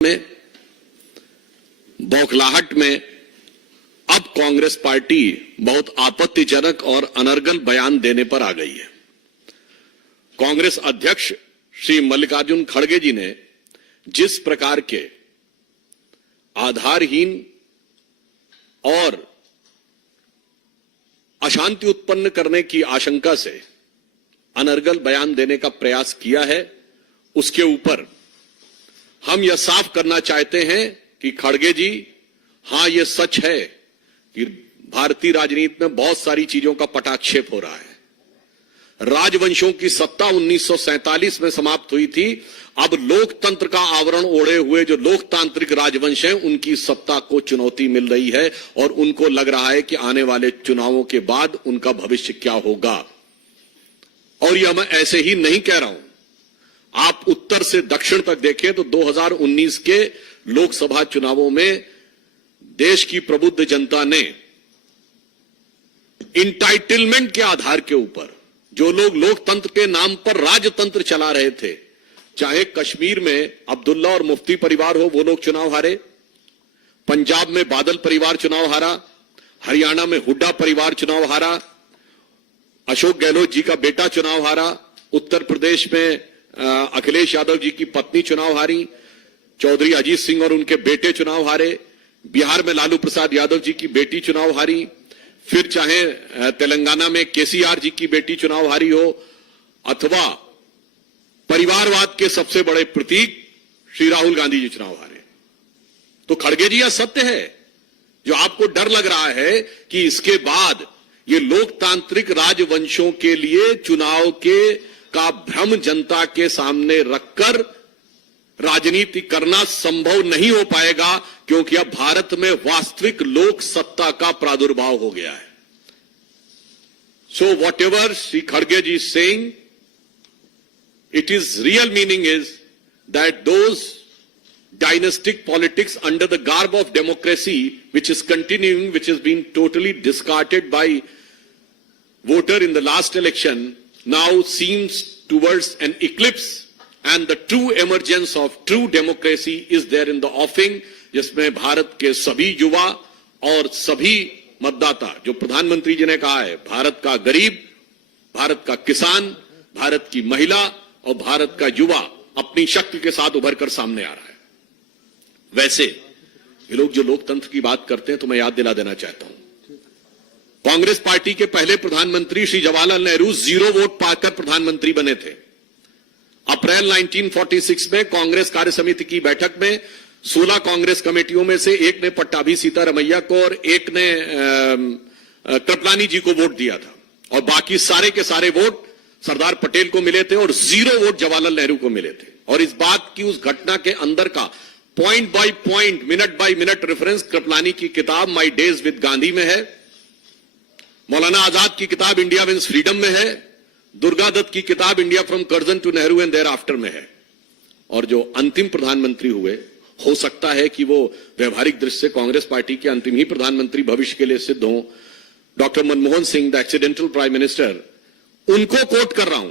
में बौखलाहट में अब कांग्रेस पार्टी बहुत आपत्तिजनक और अनर्गल बयान देने पर आ गई है। कांग्रेस अध्यक्ष श्री मल्लिकार्जुन खड़गे जी ने जिस प्रकार के आधारहीन और अशांति उत्पन्न करने की आशंका से अनर्गल बयान देने का प्रयास किया है, उसके ऊपर हम यह साफ करना चाहते हैं कि खड़गे जी, हां यह सच है कि भारतीय राजनीति में बहुत सारी चीजों का पटाक्षेप हो रहा है। राजवंशों की सत्ता 1947 में समाप्त हुई थी। अब लोकतंत्र का आवरण ओढ़े हुए जो लोकतांत्रिक राजवंश हैं, उनकी सत्ता को चुनौती मिल रही है और उनको लग रहा है कि आने वाले चुनावों के बाद उनका भविष्य क्या होगा। और यह मैं ऐसे ही नहीं कह रहा हूं। आप उत्तर से दक्षिण तक देखें तो 2019 के लोकसभा चुनावों में देश की प्रबुद्ध जनता ने इंटाइटलमेंट के आधार के ऊपर जो लोग लोकतंत्र के नाम पर राजतंत्र चला रहे थे, चाहे कश्मीर में अब्दुल्ला और मुफ्ती परिवार हो, वो लोग चुनाव हारे, पंजाब में बादल परिवार चुनाव हारा, हरियाणा में हुड्डा परिवार चुनाव हारा, अशोक गहलोत जी का बेटा चुनाव हारा, उत्तर प्रदेश में अखिलेश यादव जी की पत्नी चुनाव हारी, चौधरी अजीत सिंह और उनके बेटे चुनाव हारे, बिहार में लालू प्रसाद यादव जी की बेटी चुनाव हारी, फिर चाहे तेलंगाना में केसीआर जी की बेटी चुनाव हारी हो, अथवा परिवारवाद के सबसे बड़े प्रतीक श्री राहुल गांधी जी चुनाव हारे। तो खड़गे जी, यह सत्य है। जो आपको डर लग रहा है कि इसके बाद ये लोकतांत्रिक राजवंशों के लिए चुनाव का भ्रम जनता के सामने रखकर राजनीति करना संभव नहीं हो पाएगा, क्योंकि अब भारत में वास्तविक लोक सत्ता का प्रादुर्भाव हो गया है। सो वॉट एवर श्री खड़गे जी saying, it is real meaning is that those dynastic politics under the garb of democracy which is continuing, which has been totally discarded by voter in the last election, now seems towards an eclipse, and the true emergence of true democracy is there in the offing, जिसमें भारत के सभी युवा और सभी मतदाता, जो प्रधानमंत्री जी ने कहा है, भारत का गरीब, भारत का किसान, भारत की महिला और भारत का युवा अपनी शक्ति के साथ उभर कर सामने आ रहा है। वैसे ये लोग जो लोकतंत्र की बात करते हैं, तो मैं याद दिला देना चाहता हूं, कांग्रेस पार्टी के पहले प्रधानमंत्री श्री जवाहरलाल नेहरू 0 वोट पाकर प्रधानमंत्री बने थे। अप्रैल 1946 में कांग्रेस कार्य समिति की बैठक में 16 कांग्रेस कमेटियों में से एक ने पट्टाभी सीतारमैया को और एक ने कृपलानी जी को वोट दिया था, और बाकी सारे के सारे वोट सरदार पटेल को मिले थे और 0 वोट जवाहरलाल नेहरू को मिले थे। और इस बात की, उस घटना के अंदर का point by point, minute by minute reference Kripalani की किताब माई डेज विद गांधी में है, मौलाना आजाद की किताब इंडिया विंस फ्रीडम में है, दुर्गा दत्त की किताब India from Curzon to Nehru and thereafter में है। और जो अंतिम प्रधानमंत्री हुए, हो सकता है कि वो व्यवहारिक दृष्टि से कांग्रेस पार्टी के अंतिम ही प्रधानमंत्री भविष्य के लिए सिद्ध हो, doctor Manmohan Singh, the accidental prime minister, उनको कोट कर रहा हूं।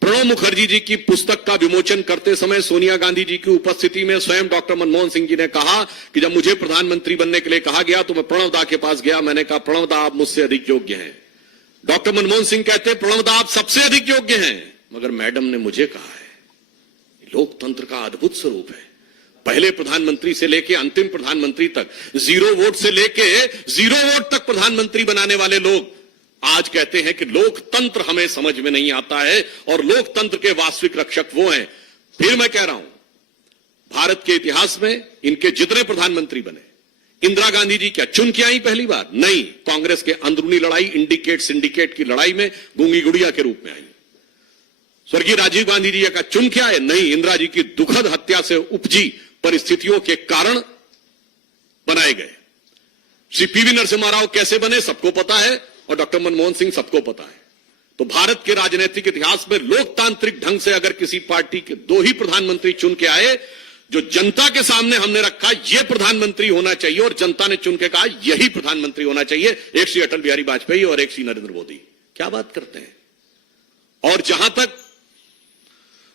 प्रणब मुखर्जी जी की पुस्तक का विमोचन करते समय सोनिया गांधी जी की उपस्थिति में स्वयं डॉक्टर मनमोहन सिंह जी ने कहा कि जब मुझे प्रधानमंत्री बनने के लिए कहा गया तो मैं प्रणब दा के पास गया, मैंने कहा प्रणब दा आप मुझसे अधिक योग्य हैं। डॉक्टर मनमोहन सिंह कहते प्रणब दा आप सबसे अधिक योग्य हैं, मगर मैडम ने मुझे कहा है। लोकतंत्र का अद्भुत स्वरूप है। पहले प्रधानमंत्री से लेकर अंतिम प्रधानमंत्री तक, 0 वोट से लेकर 0 वोट तक प्रधानमंत्री बनाने वाले लोग आज कहते हैं कि लोकतंत्र हमें समझ में नहीं आता है, और लोकतंत्र के वास्तविक रक्षक वो हैं। फिर मैं कह रहा हूं, भारत के इतिहास में इनके जितने प्रधानमंत्री बने, इंदिरा गांधी जी क्या चुन के आई पहली बार? नहीं, कांग्रेस के अंदरूनी लड़ाई, इंडिकेट सिंडिकेट की लड़ाई में गूंगी गुड़िया के रूप में आई। स्वर्गीय राजीव गांधी जी क्या चुन के आए? नहीं, इंदिरा जी की दुखद हत्या से उपजी परिस्थितियों के कारण बनाए गए। श्री पीवी नरसिम्हा राव कैसे बने सबको पता है, और डॉक्टर मनमोहन सिंह सबको पता है। तो भारत के राजनीतिक इतिहास में लोकतांत्रिक ढंग से अगर किसी पार्टी के 2 ही प्रधानमंत्री चुन के आए, जो जनता के सामने हमने रखा यह प्रधानमंत्री होना चाहिए, और जनता ने चुन के कहा यही प्रधानमंत्री होना चाहिए, एक श्री अटल बिहारी वाजपेयी और एक श्री नरेंद्र मोदी। क्या बात करते हैं। और जहां तक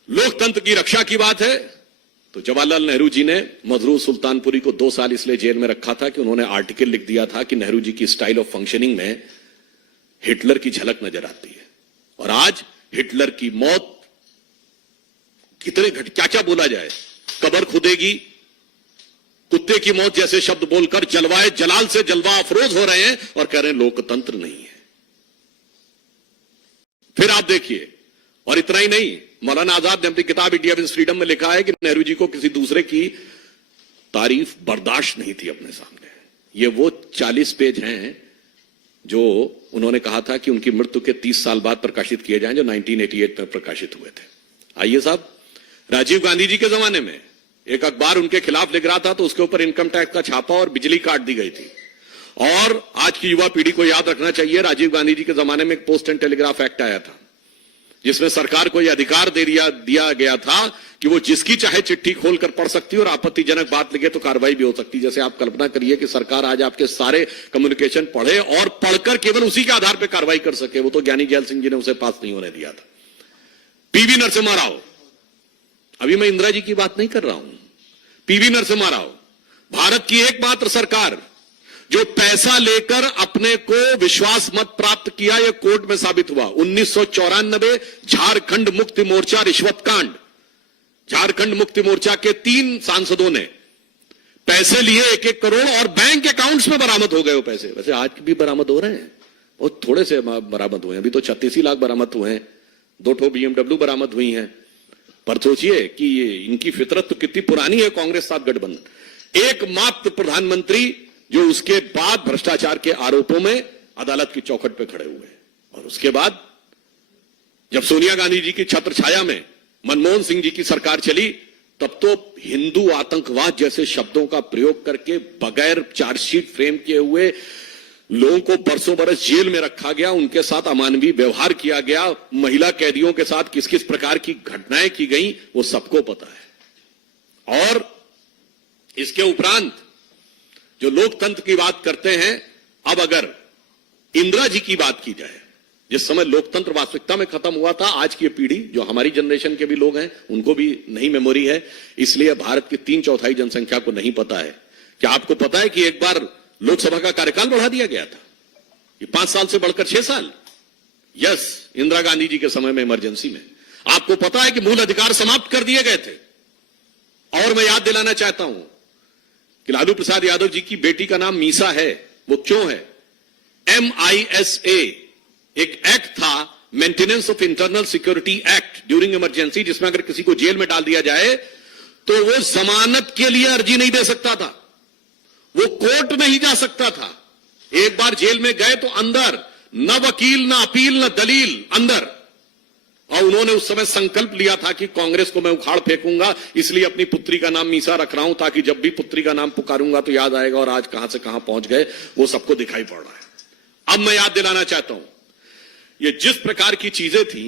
लोकतंत्र की रक्षा की बात है, तो जवाहरलाल नेहरू जी ने मजरूर सुल्तानपुरी को 2 साल इसलिए जेल में रखा था कि उन्होंने आर्टिकल लिख दिया था कि नेहरू जी की स्टाइल ऑफ फंक्शनिंग में हिटलर की झलक नजर आती है। और आज हिटलर की मौत कितने क्या क्या बोला जाए, कब्र खुदेगी, कुत्ते की मौत जैसे शब्द बोलकर जलवाए जलाल से जलवा अफरोज हो रहे हैं और कह रहे हैं लोकतंत्र नहीं है। फिर आप देखिए, और इतना ही नहीं, मौलाना आजाद ने अपनी किताब इंडिया विद फ्रीडम में लिखा है कि नेहरू जी को किसी दूसरे की तारीफ बर्दाश्त नहीं थी अपने सामने। ये वो 40 पेज हैं जो उन्होंने कहा था कि उनकी मृत्यु के 30 साल बाद प्रकाशित किए जाएं, जो 1988 में प्रकाशित हुए थे। आइए साहब, राजीव गांधी जी के जमाने में एक अखबार उनके खिलाफ लिख रहा था तो उसके ऊपर इनकम टैक्स का छापा और बिजली काट दी गई थी। और आज की युवा पीढ़ी को याद रखना चाहिए, राजीव गांधी जी के जमाने में एक पोस्ट एंड टेलीग्राफ एक्ट आया था जिसमें सरकार को यह अधिकार दिया गया था कि वो जिसकी चाहे चिट्ठी खोलकर पढ़ सकती और आपत्तिजनक बात लिखे तो कार्रवाई भी हो सकती। जैसे आप कल्पना करिए कि सरकार आज आपके सारे कम्युनिकेशन पढ़े और पढ़कर केवल उसी के आधार पर कार्रवाई कर सके। वो तो ज्ञानी जैल सिंह जी ने उसे पास नहीं होने दिया था। पीवी नरसिम्हा राव, अभी मैं इंदिरा जी की बात नहीं कर रहा हूं, पीवी नरसिम्हा राव, भारत की एकमात्र सरकार जो पैसा लेकर अपने को विश्वास मत प्राप्त किया, यह कोर्ट में साबित हुआ। 1994 झारखंड मुक्ति मोर्चा रिश्वत कांड, झारखंड मुक्ति मोर्चा के 3 सांसदों ने पैसे लिए 1-1 करोड़ और बैंक अकाउंट्स में बरामद हो गए वो पैसे। वैसे आज भी बरामद हो रहे हैं, बहुत थोड़े से बरामद हुए हैं, अभी तो 36 लाख बरामद हुए हैं, 2 ठो BMW बरामद हुई हैं। पर सोचिए कि इनकी फितरत तो कितनी पुरानी है कांग्रेस साथ गठबंधन। एकमात्र प्रधानमंत्री जो उसके बाद भ्रष्टाचार के आरोपों में अदालत की चौखट पे खड़े हुए। और उसके बाद जब सोनिया गांधी जी की छत्र छाया में मनमोहन सिंह जी की सरकार चली, तब तो हिंदू आतंकवाद जैसे शब्दों का प्रयोग करके बगैर चार्जशीट फ्रेम किए हुए लोगों को बरसों बरस जेल में रखा गया, उनके साथ अमानवीय व्यवहार किया गया, महिला कैदियों के साथ किस किस प्रकार की घटनाएं की गई वो सबको पता है। और इसके उपरांत जो लोकतंत्र की बात करते हैं, अब अगर इंदिरा जी की बात की जाए, जिस समय लोकतंत्र वास्तविकता में खत्म हुआ था, आज की पीढ़ी जो हमारी जनरेशन के भी लोग हैं उनको भी नहीं मेमोरी है, इसलिए भारत की 3/4 जनसंख्या को नहीं पता है। क्या आपको पता है कि एक बार लोकसभा का कार्यकाल बढ़ा दिया गया था, ये 5 साल से बढ़कर 6 साल? यस, इंदिरा गांधी जी के समय में इमरजेंसी में। आपको पता है कि मूल अधिकार समाप्त कर दिए गए थे। और मैं याद दिलाना चाहता हूं कि लालू प्रसाद यादव जी की बेटी का नाम मीसा है। वो क्यों है? MISA एक एक्ट था, maintenance of internal security act during emergency, जिसमें अगर किसी को जेल में डाल दिया जाए तो वो जमानत के लिए अर्जी नहीं दे सकता था, वो कोर्ट में ही जा सकता था। एक बार जेल में गए तो अंदर, न वकील, न अपील, न दलील, अंदर। और उन्होंने उस समय संकल्प लिया था कि कांग्रेस को मैं उखाड़ फेंकूंगा, इसलिए अपनी पुत्री का नाम मीसा रख रहा हूं ताकि जब भी पुत्री का नाम पुकारूंगा तो याद आएगा। और आज कहां से कहां पहुंच गए वो सबको दिखाई पड़ रहा है। अब मैं याद दिलाना चाहता हूं, ये जिस प्रकार की चीजें थी,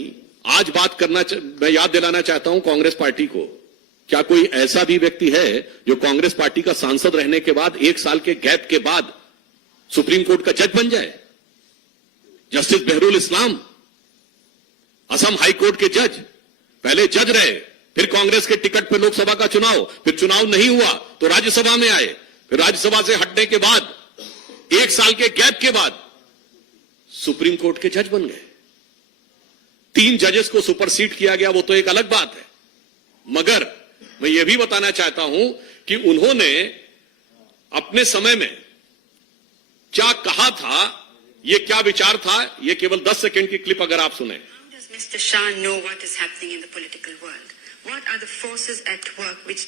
आज मैं याद दिलाना चाहता हूं कांग्रेस पार्टी को, क्या कोई ऐसा भी व्यक्ति है जो कांग्रेस पार्टी का सांसद रहने के बाद 1 साल के गैप के बाद सुप्रीम कोर्ट का जज बन जाए? जस्टिस बहरुल इस्लाम, असम हाई कोर्ट के जज, पहले जज रहे, फिर कांग्रेस के टिकट पर लोकसभा का चुनाव, फिर चुनाव नहीं हुआ तो राज्यसभा में आए, फिर राज्यसभा से हटने के बाद 1 साल के गैप के बाद सुप्रीम कोर्ट के जज बन गए। 3 जजेस को सुपरसीड किया गया, वो तो एक अलग बात है। मगर मैं ये भी बताना चाहता हूं कि उन्होंने अपने समय में क्या कहा था, ये क्या विचार था, ये केवल 10 सेकंड की क्लिप अगर आप सुने। Mr. Shah know what is happening in the political world? What are the forces at work which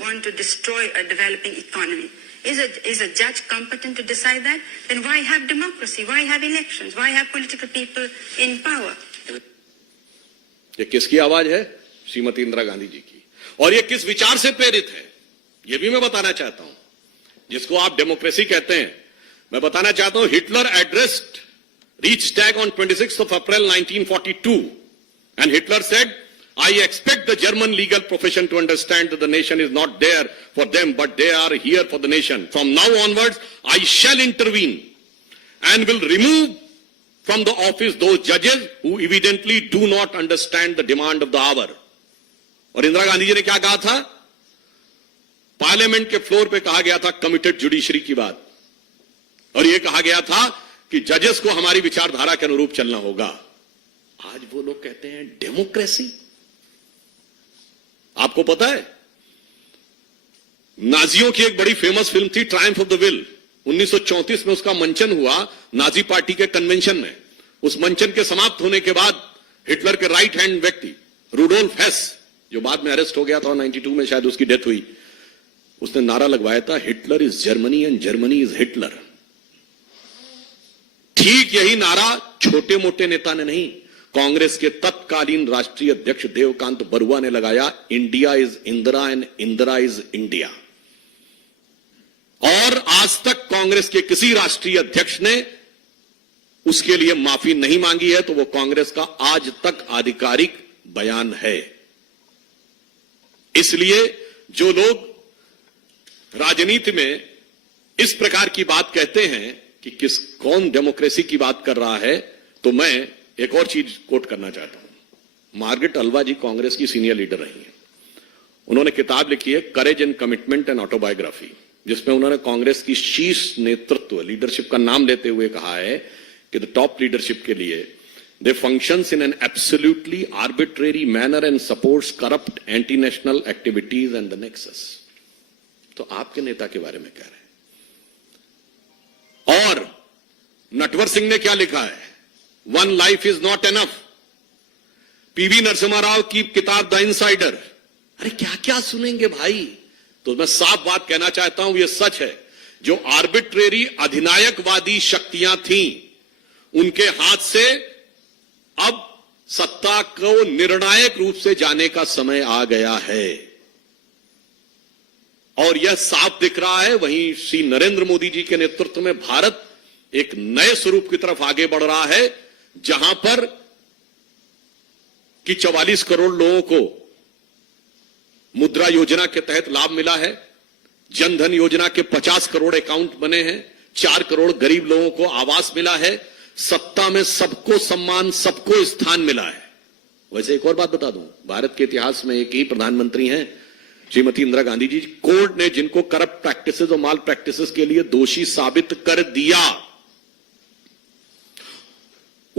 want to destroy a developing economy? Is a judge competent to decide that? Then why have democracy? Why have elections? Why have political people in power? ये किसकी आवाज है? श्रीमती इंदिरा गांधी जी की। और ये किस विचार से प्रेरित है, ये भी मैं बताना चाहता हूं, जिसको आप डेमोक्रेसी कहते हैं। मैं बताना चाहता हूं, Hitler addressed Reichstag on 26th of April 1942, and Hitler said, I expect the German legal profession to understand that the nation is not there for them, but they are here for the nation. From now onwards, I shall intervene and will remove from the office those judges who evidently do not understand the demand of the hour. और इंदिरा गांधी जी ने क्या कहा था? Parliament के floor पे कहा गया था कमिटेड जुडिशरी की बात, और यह कहा गया था कि जजेस को हमारी विचारधारा के अनुरूप चलना होगा। आज वो लोग कहते हैं डेमोक्रेसी। आपको पता है नाजियों की एक बड़ी फेमस फिल्म थी ट्रायम्फ ऑफ द विल, 1934 में उसका मंचन हुआ नाजी पार्टी के कन्वेंशन में। उस मंचन के समाप्त होने के बाद हिटलर के राइट हैंड व्यक्ति रूडोल्फ हेस, जो बाद में अरेस्ट हो गया था और 92 में शायद उसकी डेथ हुई, उसने नारा लगवाया था Hitler is Germany and Germany is Hitler. ठीक यही नारा छोटे मोटे नेता ने नहीं, कांग्रेस के तत्कालीन राष्ट्रीय अध्यक्ष देवकांत बरुआ ने लगाया, India is Indira and Indira is India. और आज तक कांग्रेस के किसी राष्ट्रीय अध्यक्ष ने उसके लिए माफी नहीं मांगी है, तो वो कांग्रेस का आज तक आधिकारिक बयान है। इसलिए जो लोग राजनीति में इस प्रकार की बात कहते हैं कि कौन डेमोक्रेसी की बात कर रहा है, तो मैं एक और चीज कोट करना चाहता हूं। मार्गरेट अल्वा जी कांग्रेस की सीनियर लीडर रही हैं। उन्होंने किताब लिखी है courage and commitment and autobiography, जिसमें उन्होंने कांग्रेस की शीर्ष नेतृत्व लीडरशिप का नाम लेते हुए कहा है कि द टॉप लीडरशिप के लिए they functions in an absolutely arbitrary manner and supports corrupt anti national activities and the nexus. तो आपके नेता के बारे में कह रहे हैं। और नटवर सिंह ने क्या लिखा है, one life is not enough. PV Narasimha Rao की किताब द इनसाइडर। अरे क्या क्या सुनेंगे भाई। तो मैं साफ बात कहना चाहता हूं, यह सच है, जो आर्बिट्रेरी अधिनायकवादी शक्तियां थीं, उनके हाथ से अब सत्ता को निर्णायक रूप से जाने का समय आ गया है। और यह साफ दिख रहा है। वहीं श्री नरेंद्र मोदी जी के नेतृत्व में भारत एक नए स्वरूप की तरफ आगे बढ़ रहा है, जहां पर कि 44 करोड़ लोगों को मुद्रा योजना के तहत लाभ मिला है, जनधन योजना के 50 करोड़ अकाउंट बने हैं, 4 करोड़ गरीब लोगों को आवास मिला है, सत्ता में सबको सम्मान, सबको स्थान मिला है। वैसे एक और बात बता दूं, भारत के इतिहास में एक ही प्रधानमंत्री हैं, श्रीमती इंदिरा गांधी जी। कोर्ट ने जिनको करप्ट प्रैक्टिसेस और माल प्रैक्टिसेस के लिए दोषी साबित कर दिया,